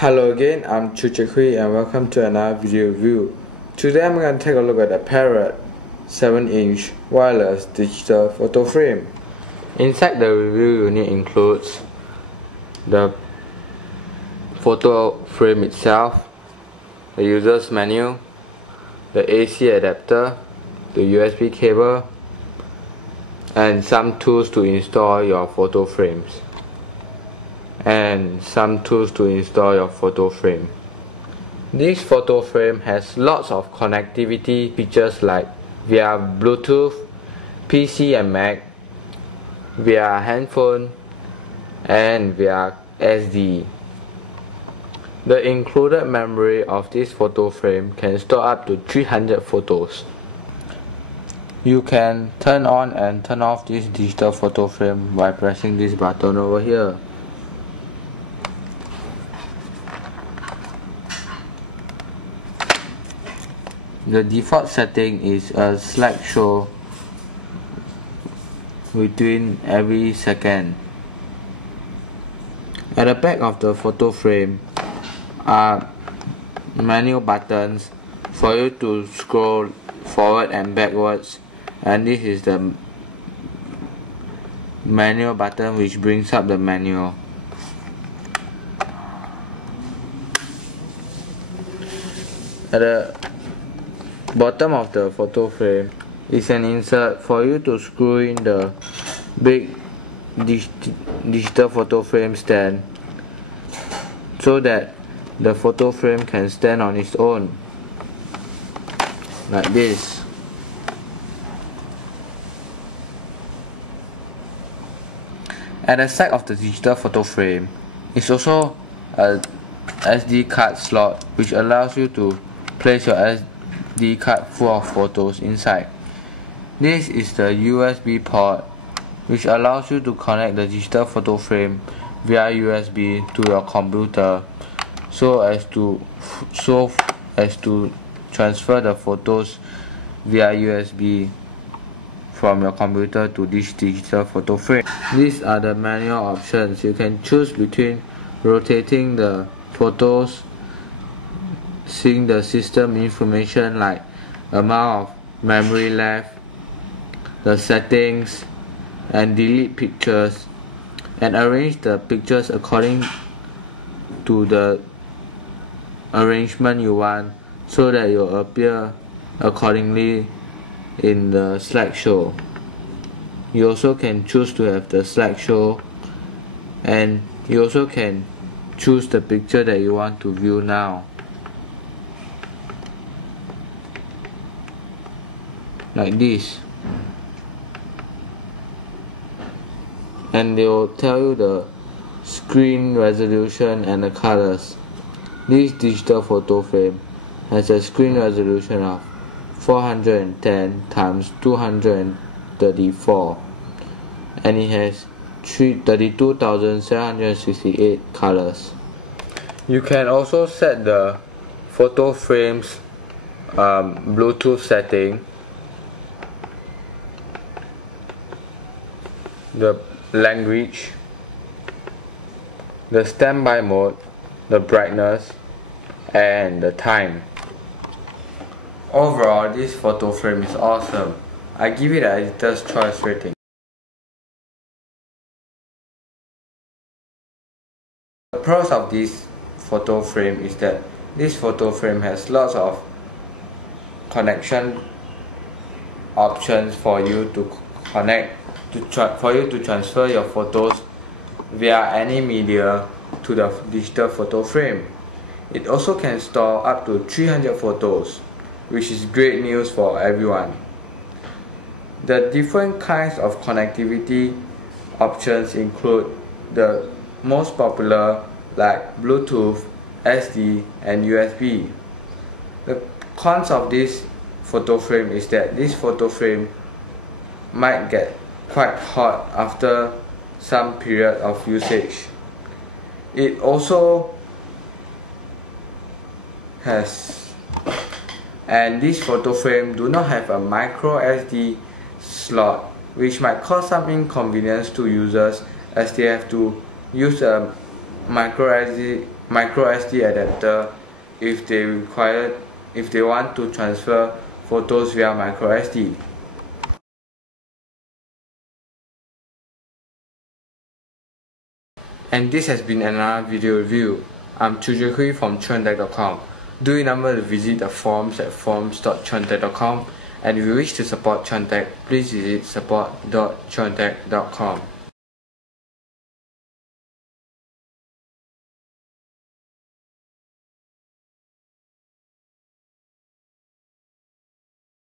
Hello again, I'm ChewOnTech and welcome to another video review. Today I'm going to take a look at the Parrot 7-inch wireless digital photo frame. Inside the review unit includes the photo frame itself, the user's manual, the AC adapter, the USB cable, and some tools to install your photo frames. This photo frame has lots of connectivity features like via Bluetooth, PC and Mac, via handphone, and via SD. The included memory of this photo frame can store up to 300 photos. You can turn on and turn off this digital photo frame by pressing this button over here. The default setting is a slideshow between every second. At the back of the photo frame are manual buttons for you to scroll forward and backwards, and this is the manual button which brings up the manual. At the bottom of the photo frame is an insert for you to screw in the big digital photo frame stand so that the photo frame can stand on its own like this. At the side of the digital photo frame is also a SD card slot which allows you to place your SD card full of photos inside. This is the USB port which allows you to connect the digital photo frame via USB to your computer so as to transfer the photos via USB from your computer to this digital photo frame. These are the manual options. You can choose between rotating the photos, seeing the system information like amount of memory left, the settings, and delete pictures, and arrange the pictures according to the arrangement you want so that it will appear accordingly in the slideshow. You also can choose to have the slideshow, and you also can choose the picture that you want to view now, like this, and they will tell you the screen resolution and the colors. This digital photo frame has a screen resolution of 410 × 234 and it has 32,768 colors. You can also set the photo frame's Bluetooth setting, the language, the standby mode, the brightness, and the time. Overall, this photo frame is awesome. I give it an editor's choice rating. The pros of this photo frame is that this photo frame has lots of connection options for you to transfer your photos via any media to the digital photo frame. It also can store up to 300 photos, which is great news for everyone. The different kinds of connectivity options include the most popular like Bluetooth, SD, and USB. The cons of this photo frame is that this photo frame might get quite hot after some period of usage. It also has, and this photo frame do not have a micro SD slot, which might cause some inconvenience to users as they have to use a micro SD micro SD adapter if they want to transfer photos via micro SD. And this has been another video review. I'm ChewOnTech from ChewOnTech.com. Do remember to visit the forums at forums.ChewOnTech.com, and if you wish to support ChewOnTech, please visit support.ChewOnTech.com.